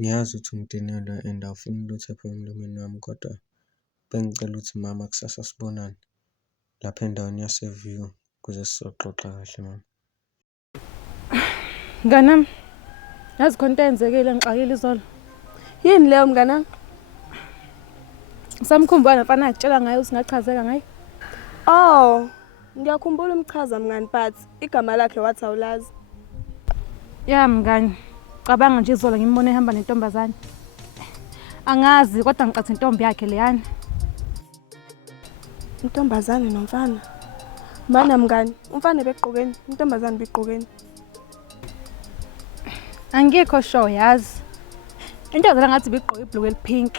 Ngiyazi ukuthi ngidinelwe and awufuni lutho ephuma emlomeni wami, kodwa bengicela ukuthi mama kusasa sibonane lapha endaweni yaseView ukuze sizoxoxa kahle mama. Mnganami, yazi khona into eyenzekile ngixakile izolo. Yini leyo mnganami? Ngisamkhumbula mfana akutshela ngayo ukuthi ngachazeka ngayo. Oh, ngiyakhumbula umchaza mngani but igama lakhe wathi awulazi. Ya mngani, cabanga nje izolo ngimbone ehamba nentombazane. Angazi kodwa ngicathi intombi yakhe leyana. Intombazane nomfana. Mana mngani, umfana beqhokeni, intombazane beqhokeni. Angikho sure yazi. Intombazane ngathi biqoqa ibhlukwe elipink.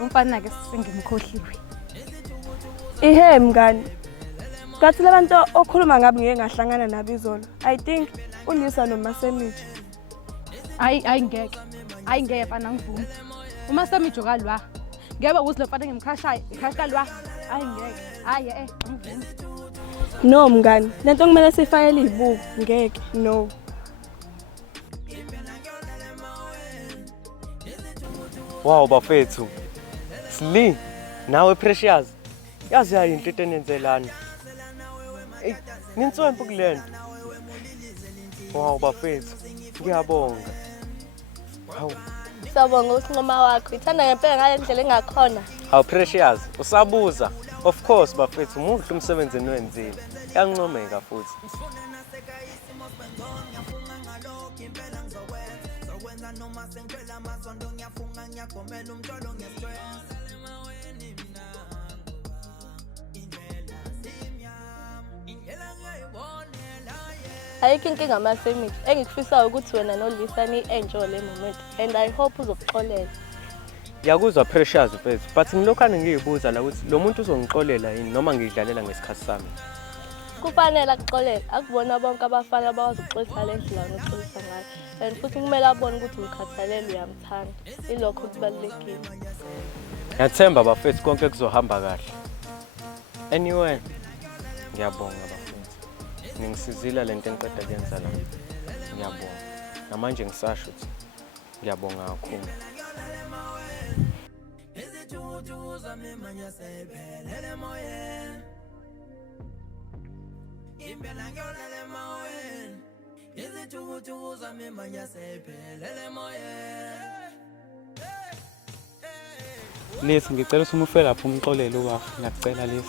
Umfana ke sengimkhohliwe. Ihe mngani. Kathi labantu okhuluma ngabe ngeke ngahlangana nabo izolo. I think uLisa noMasemithi. Hayi ngeke. Hayi ngeke mfana ngivuma. uMasemithi okalwa. Ngeke ukuthi lo mfana ngimkhashayo, ikhashka lwa. Hayi ngeke. Hayi ngivuma. No mngani, lento kumele sifayele izibuko, ngeke, no. Wow bafethu. Sli, nawe Precious. Yazi yayinto into enenzelana. Ninswempu kulento. Wow bafethu. Ngiyabonga. Hawu. Sawubonga usinqoma wakho. Ithanda ngempela ngale ndlela engakhona. Hawu Precious, usabuza. Of course bafethu, muhle umsebenzi enwenzile. Yangincomeka futhi. Ayikho inkinga Masemithi. Engikufisayo ukuthi wena noLisa ni-enjoy le moment and I hope uzokuxolela. Ngiyakuzwa Precious mfethu, but ngilokhana ngiyibuza la ukuthi lo muntu uzongixolela yini noma ngidlalela ngesikhathi sami. Kufanele akuxolele, akubona bonke abafana abawazi ukuxolisa le ndlela onoxolisa ngayo. And futhi kumele abone ukuthi umkhathalele uyamthanda. Ilokho kubalulekile. Ngiyathemba bafethu konke kuzohamba kahle. Anyway, ngiyabonga bafethu. Ningisizile lento engiqeda kuyenza la. Ngiyabonga. Namanje ngisasho ukuthi ngiyabonga kakhulu. Lesi ngicela usumufe lapho umxolele uwafu, ngiyacela Lesi.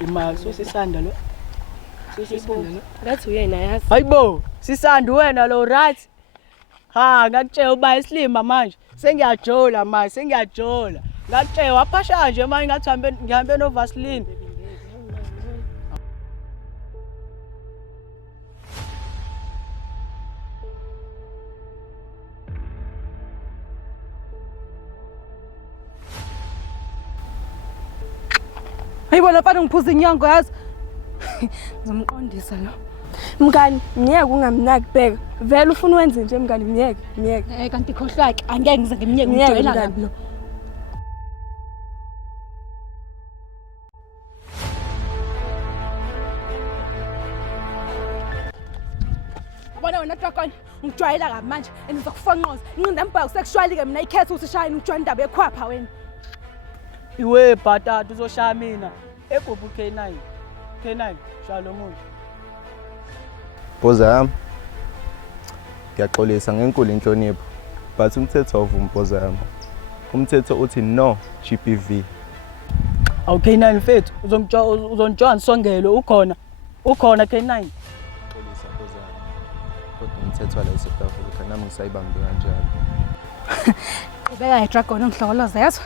Imali sisanda lo. Sisanda lo. Ngathi uyena yazi. Hayibo, sisanda wena lo right. Ha, ngakutshela uba isilima manje. Sengiyajola manje, sengiyajola. Ngakutshela waphasha nje manje ngathi ngihambe no Vaseline. Hayibo lapha ngiphuza inyongo yazi. Ngizomqondisa lo. Mngani, mnyeke ungamnaki bheka. Vele ufuna wenze nje mngani mnyeke. Kanti khohlwake angeke ngize ngimnyeke ngijwayela kabi lo. Bona wena Drakon, ngijwayela kabi manje and ngizokufonqoza ngincinda mbheka sexually-ke mina ikhetha ukuthi shayini ngijwayela indaba yekhwapha wena. Iwe bhatata uzoshaya mina egubhu K9 shaya lo muntu. Boza yami ngiyaxolisa ngenkulu inhlonipho but umthetho awuvumi boza yami. Umthetho uthi no GBV. Awu K9 mfethu uzongijoyina Songelo ukhona K9. Xolisa boza yami. Kodwa umthetho wala eSouth Africa nami ngisayibambe kanjalo. Qhubeka Dragon ungihlokoloza yazwa.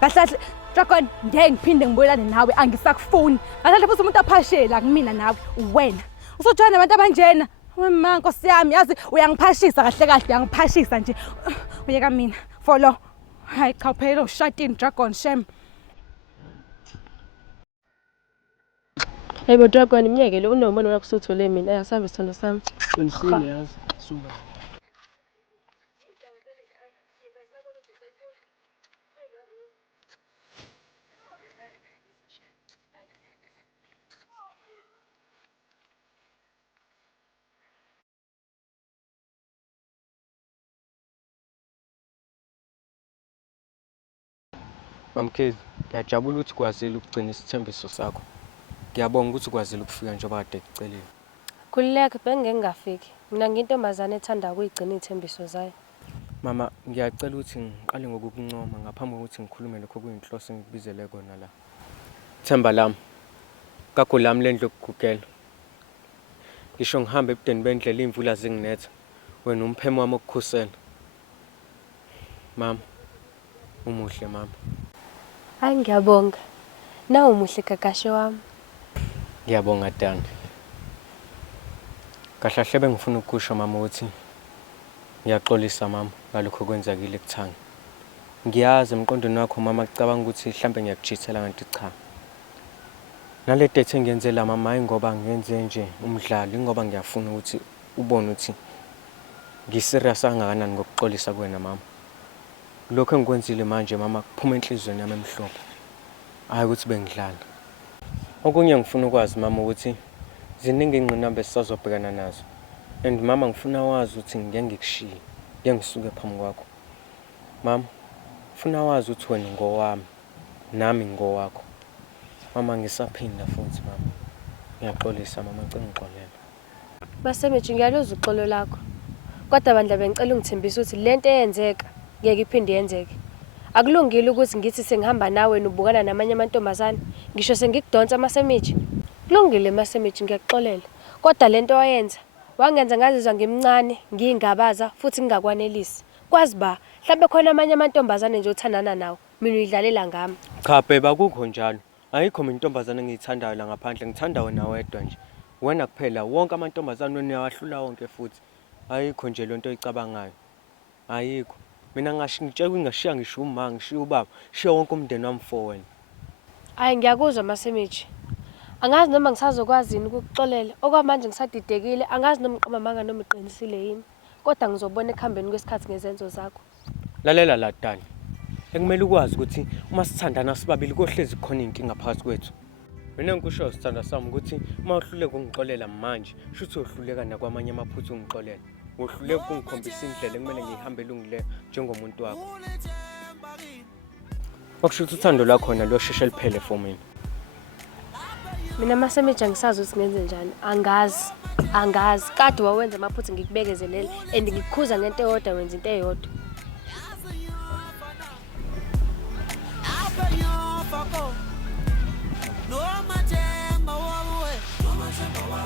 Kahle Dragon ngeke ngiphinde ngibuyelane nawe angisakufuni. Kahle futhi umuntu aphashe la kumina nawe wena. Usojoyina abantu abanjena. Wema Nkosi yami yazi uyangiphashisa kahle uyangiphashisa nje. Uyeka mina follow. Hayi khawuphela ushatini Dragon shame. Hey bo Dragon imnyeke lo unombono wakho usuthole mina ayasabe sithando sami. Qinisile yazi suka. Mamkhezi, ngiyajabula ukuthi kwazile ukugcina isithembiso sakho. Ngiyabonga ukuthi kwazile ukufika njengoba kade kucelile. Khulileke bengeke ngafiki. Mina ngintombazane ethanda ukuyigcina izithembiso zayo. Mama, ngiyacela ukuthi ngiqale ngokukuncoma ngaphambi kokuthi ngikhulume lokho kuyinhloso ngikubizele kona la. Themba lami, kakho lami lendlu yokugugela. Ngisho ngihambe ebudeni bendlela imvula zinginetha, wena umphemo wami okukhusela. Mama, umuhle mama. Hayi ngiyabonga. Nawe umuhle kakashe wami. Ngiyabonga Dani. Kahle bengifuna ukusho mama ukuthi ngiyaxolisa mama ngalokho kwenzakile kuthanga. Ngiyazi emqondweni wakho mama kucabanga ukuthi mhlambe ngiyakujithela kanti cha. Nale date engiyenzela mama hayi ngoba ngenze nje umdlalo ngoba ngiyafuna ukuthi ubone ukuthi ngiserious kangakanani ngokuxolisa kuwena mama. Lokho engikwenzile manje mama kuphuma enhlizweni yami emhlophe. Hayi ukuthi bengidlala. Okunye ngifuna ukwazi mama ukuthi ziningi ingqinamba esizobhekana nazo. And mama ngifuna wazi ukuthi ngeke ngikushiye, ngeke ngisuke phambi kwakho. Mama, ngifuna wazi ukuthi wena ngowami, nami ngowakho. Mama ngisaphinda futhi mama. Ngiyaxolisa mama ngicela ngixolele. Masemethi ngiyaloza uxolo lakho. Kodwa bandla bengicela ungithembise ukuthi lento eyenzeka ngeke iphinde yenzeke. Akulungile ukuthi ngithi sengihamba nawe nobukana namanye amantombazane. Ngisho sengikudonsa Masemethi. Kulungile Masemethi ngiyaxolela. Kodwa lento oyenza wangenza ngazizwa ngimncane, ngiyingabaza futhi ngingakwanelisi. Kwazi ba, mhlawumbe khona amanye amantombazane nje othandana nawo, mina uyidlalela ngami. Cha beba akukho njalo. Ayikho mina intombazane engiyithandayo la ngaphandle, ngithanda wena wedwa nje. Wena kuphela wonke amantombazane uyawahlula wonke futhi. Ayikho nje lento oyicabangayo. Ayikho. Mina ngitshela ngingashiya ngisho uma ngishiya ubaba, shiya wonke umndeni wami for wena. Hayi ngiyakuzwa Masemethi. Angazi noma ngisazokwazini ukuxolela. Okwamanje ngisadidekile, angazi noma uqamamanga noma iqinisile yini. Kodwa ngizobona ekhambeni kwesikhathi ngezenzo zakho. Lalela la Dani. Ekumele ukwazi ukuthi uma sithandana sibabili kohlezi khona inkinga phakathi kwethu. Mina ngikusho sithanda sami ukuthi uma uhluleka ungixolela manje, shuthi uhluleka nakwamanye amaphutha ungixolela. Uhluleka ukungikhombisa indlela ekumele ngihambele ungileyo njengomuntu wakho. Okushuthi uthando lwakho khona losheshe liphele for mina. Mina Masemethi angisazi ukuthi ngenze njani. Angazi. Kade wawenza amaphutha ngikubekezelele and ngikukhuza ngento eyodwa wenza into eyodwa.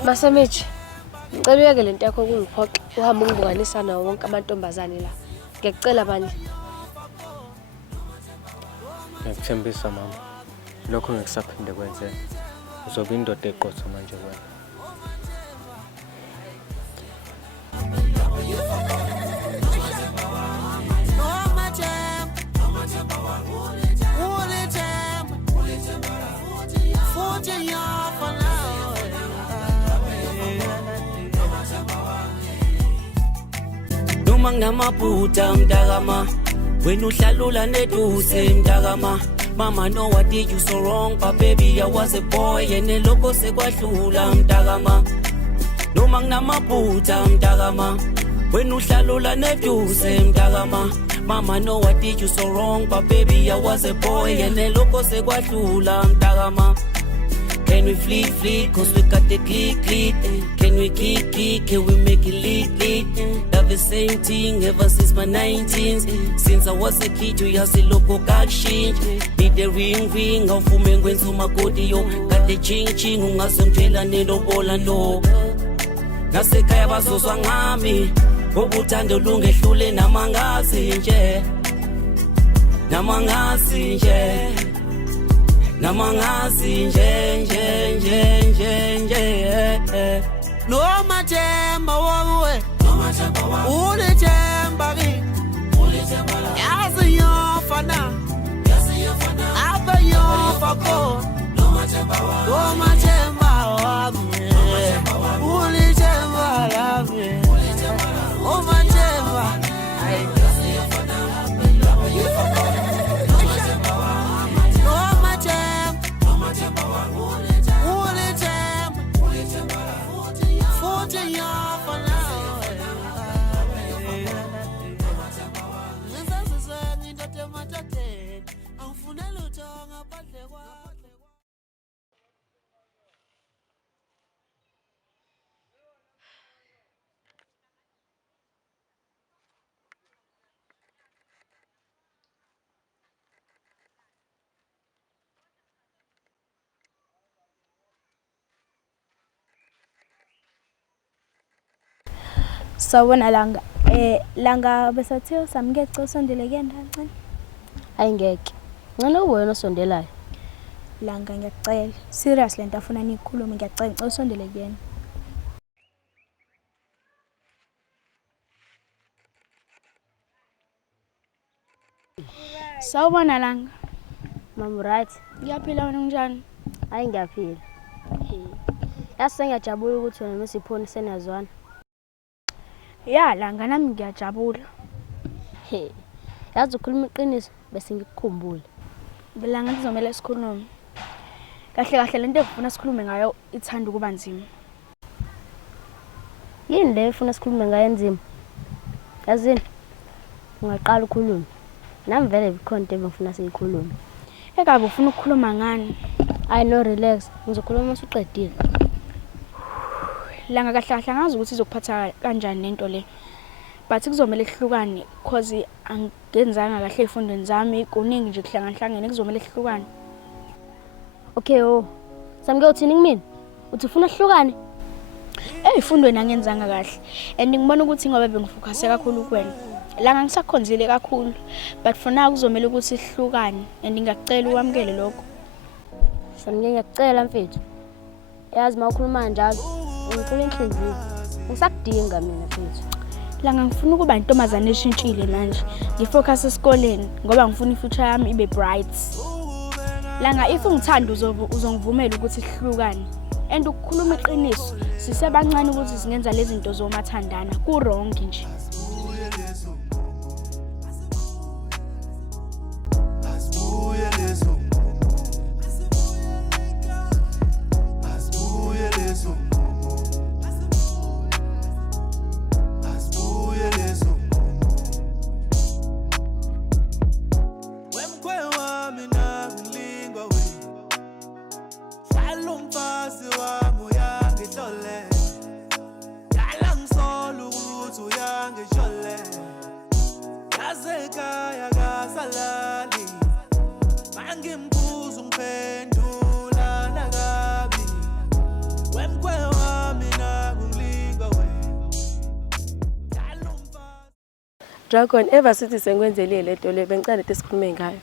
Masemethi, ngicela uyeke lento yakho kungiphoqa uhamba ungibukanisa nawo wonke amantombazane la. Ngiyacela bandla. Ngikuthembisa mama. Lokho ngikusaphinde kwenzeka. Uzobe indoda eqotho manje wena. Noma nginamaphutha mntakama, wena uhlalula neduse mntakama. Mama know what did you so wrong, but baby I was a boy and lokho sekwadlula mntakama. Noma nginamaphutha mntakama, When uhlalula neduse mntakama. Mama, know I did you so wrong, but baby, I was a boy, and then loco se guadula mntakama. Can we fleet, cause we got the click, Can we kick, can we make it lead, Love the same thing ever since my 19s. Since I was a kid, you have the local got shit. Need the ring, how for me when to my yo. Got the ching, ungasongela nendo bola no. Nasekaya basozwa ngami, obuthando lungehlule namangazi nje. Namangazi nje. No matemba wawe, ule temba ki, yazi yofana, aba yofako. No matemba wawe, ule temba yawe, oh matemba. Sawona Langa. Langa besathiwa samngeke usondele kuyena kancane. Ayingeke. Ngane ubona osondelayo. Langa ngiyacela. Serious lento afuna nikhulume ngiyacela ngicela usondele kuyena. Sawona Langa. Mama right. Ngiyaphila wena unjani? Hayi ngiyaphila. Yase ngiyajabula ukuthi wena noSiphoni senazwana. Ya Langa nami ngiyajabula. Yazi ukhuluma iqiniso bese ngikukhumbula. Belanga ngizomela isikhulumo. Kahle lento efuna sikhulume ngayo ithanda kuba nzima. Yini le efuna sikhulume ngayo enzima? Yazini? Ungaqala ukukhuluma. Nami vele bikhona into engifuna siyikhulume. Ekabe ufuna ukukhuluma ngani? I know relax. Ngizokhuluma usuqedile. Langa kahle ngazi ukuthi izokuphatha kanjani lento le. But kuzomela ehlukane because angenzanga kahle efundweni zami kuningi nje kuhlangahlangene kuzomela ehlukane. Okay samke uthini kimi? Uthi ufuna ehlukane? Efundweni angenzanga kahle and ngibona ukuthi ngoba bengifocuse kakhulu kuwena. Langa ngisakhonzile kakhulu but for now kuzomela ukuthi sihlukane and ngiyacela ukwamukele lokho. Samke ngiyacela mfethu. Yazi mawukhuluma njalo ngicela inhliziyo. Ngisakudinga mina mfethu. Langa ngifuna ukuba intombazane eshintshile manje. Ngifocus esikoleni ngoba ngifuna ifuture yami ibe bright. Langa if ungithanda uzongivumela ukuthi sihlukane. And ukukhuluma iqiniso sisebancane ukuthi singenza lezi zinto zomathandana ku wrong nje. Dragon ever sithi sengwenzelile lento le bengicela ukuthi sikhulume ngayo.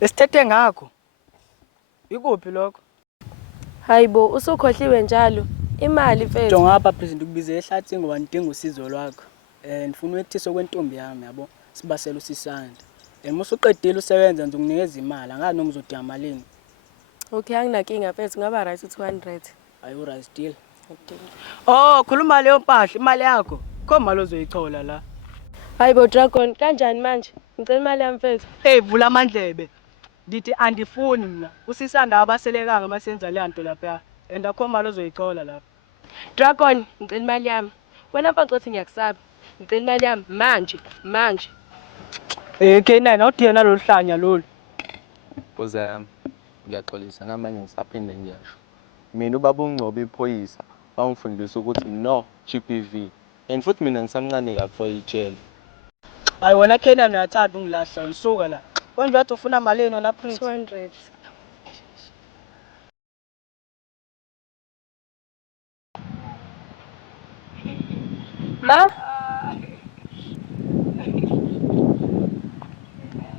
Esithethe ngakho. Ikuphi lokho? Hayibo usukhohliwe njalo. Imali mfethu. Jonga apha president ukubize ehlathi ngoba ngidinga usizo lwakho. Ngifuna ukwethisa kwentombi yami yabo. Sibasela usisanda. Musuqedile usebenza nje unginikeza imali. Angazi noma uzodinga malini. Okay anginankinga mfethu ngaba right 200. Ayu right still. Oh khuluma leyo mpahla imali yakho. Khoma lozoyichola la. Hayibo Dragon kanjani manje? Ngicela imali yami mfethu. Hey vula amandlebe. Ndithi andifuni mina. Usisanda abaselekanga masenza le nto lapha. And akhoma lozoyichola lapha. Dragon ngicela imali yami. Wena mfana ucothi ngiyakusaba. Ngicela imali yami manje. K9 awudiyena lolu hlanya lolu. Mpoza yami, ngiyaxolisa ngamanye ngisaphinde ngiyasho. Mina ubaba uNgcobo iphoyisa bangifundisa ukuthi no GBV. And futhi mina ngisamncane kabi for ijele. Hayi wena K9 uyathanda ungilahla ngisuka la. Konje wathi ufuna malini wena Prince? 200. Ma?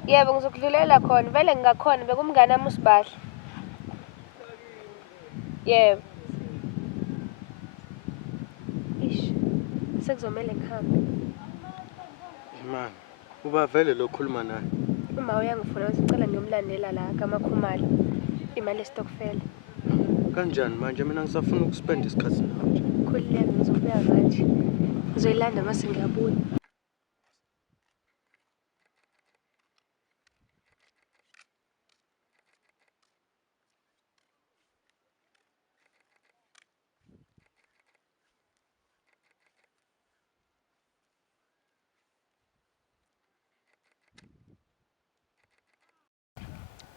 Yebo ngizokudlulela khona. Vele ngingakhona bekumngane wami uSibahla. Yebo. Ish. Sekuzomela ngihambe. Man, uba vele lokhuluma naye. Uma uyangifuna ukuthi ngicela ngiyomlandela la kaMakhumalo. Imali estokfela. Kanjani manje mina ngisafuna ukuspend isikhathi nawe nje. Khulileke ngizobuya manje. Ngizoyilanda mase ngiyabuya.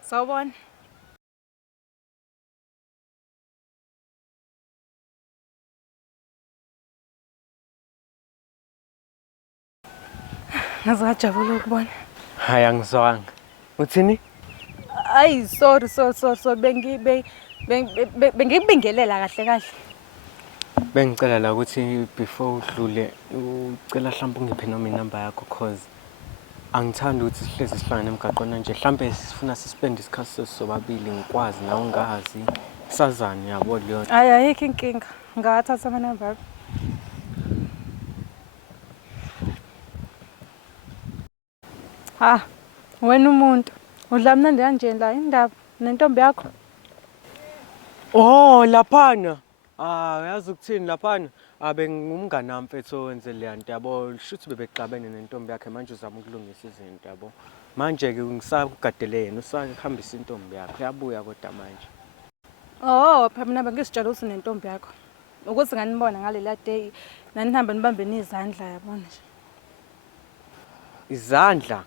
Sawubona. Ngazajabula ukubona. Hayi angizwanga. Uthini? Ayi sorry bengikubingelela kahle. Bengicela la ukuthi before udlule ucela mhlawumbe ungiphe noma inamba yakho cause angithandi ukuthi sihlezi sihlangane emgaqweni nje. Mhlawumbe sifuna sispend isikhathi sobabili ngikwazi nawe ungazi. Sazane yabo leyo. Hayi ayikho inkinga. Ngathatha amanamba akho. Wena umuntu udla mnandi kanjeni la indaba nentombi yakho? Oh laphana. Uyazi ukuthini laphana? Bengumngane wami mfethu owenze le nto yabo. Shuthi bebexabene nentombi yakhe manje uzama ukulungisa izinto yabo. Manje ke ngisakugadele yena usahambisa intombi yakhe. Uyabuya kodwa manje. Phela mina bengisitshela ukuthi nentombi yakho. Ukuthi nganibona ngalela day nanihamba nibambene izandla yabona nje. Izandla.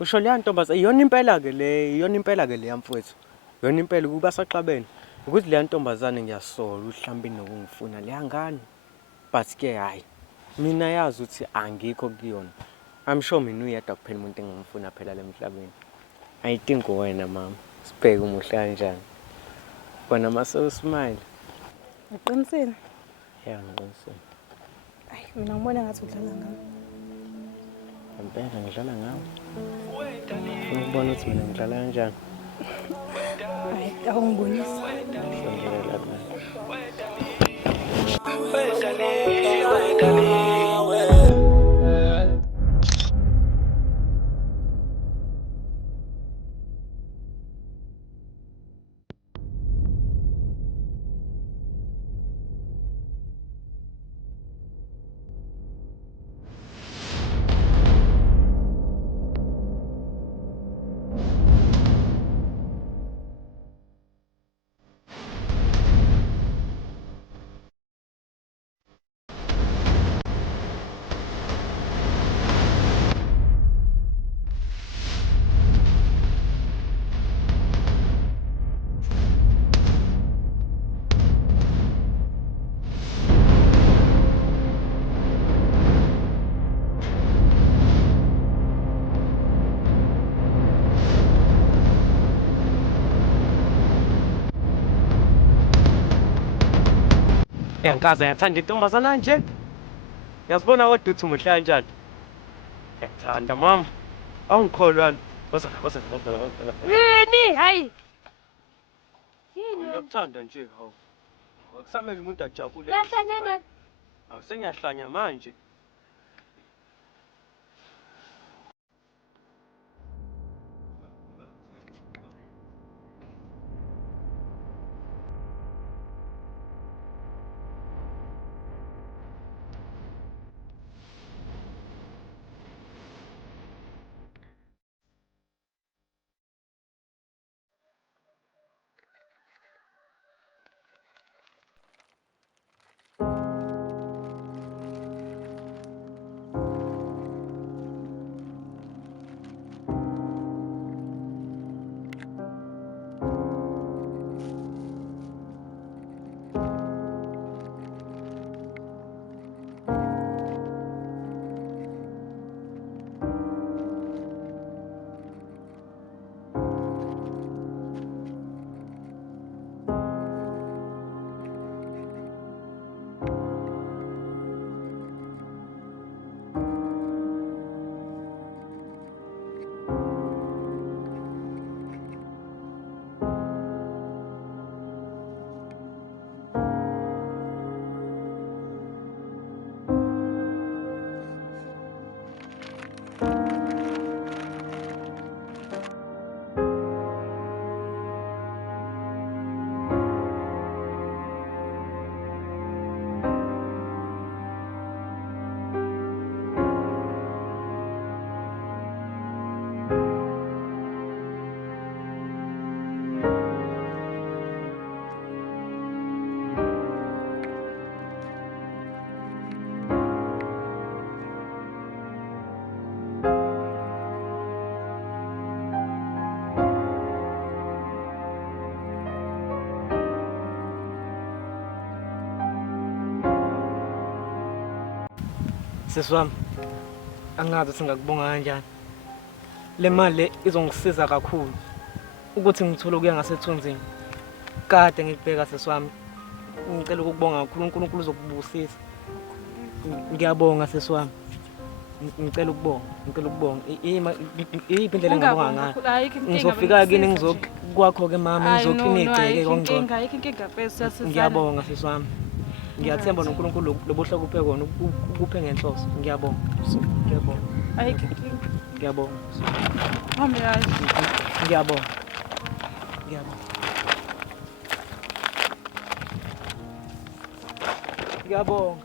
Usho leya ntombazana iyona impela ke le yamfowethu. Yona impela kuba saxabene. Ukuthi leya ntombazane ngiyasola uhlambe nokungifuna leya ngane. But ke hayi. Mina yazi ukuthi angikho kuyona. I'm sure mina uyedwa kuphela umuntu engimfuna phela lemhlabeni. I think wena mama. Sibheke umuhle kanjani. Bona maso smile. Uqinisile? Yeah, ngiqinisile. Hayi mina ngibona ngathi udlala ngami. Impela ngidlala ngawe. Ufuna ukubona ukuthi mina ngidlala kanjani? Hayi awungibonisi. Ngiyankaza ngiyathanda intombazana nje. Ngiyazibona kodwa uthi umuhle kanjani. Ngiyathanda mama. Awungikholwa. Woza. Yini? Hayi. Ngiyakuthanda nje hawu. Akusamele umuntu ajabule. Lahlanyana. Awusengiyahlanya manje. Sisi wami, angazi singakubonga kanjani. Le mali le izongisiza kakhulu ukuthi ngithole ukuya ngasethunzini. Kade ngikubheka sisi wami. Ngicela ukubonga kakhulu uNkulunkulu uzokubusisa. Ngiyabonga sisi wami. Ngicela ukubonga. Iyiphi indlela engibonga ngayo? Ngizofika kini ngizokwakho ke mama ngizokinigceke kongcono. Ayikho inkinga phela Ngiyabonga sisi wami. Ngiyathemba noNkulunkulu lobuhla kuphe kona ukuphe ngenhloso. Ngiyabonga. Ayikho inkinga. Ngiyabonga. Hambe kahle. Ngiyabonga. Ngiyabonga.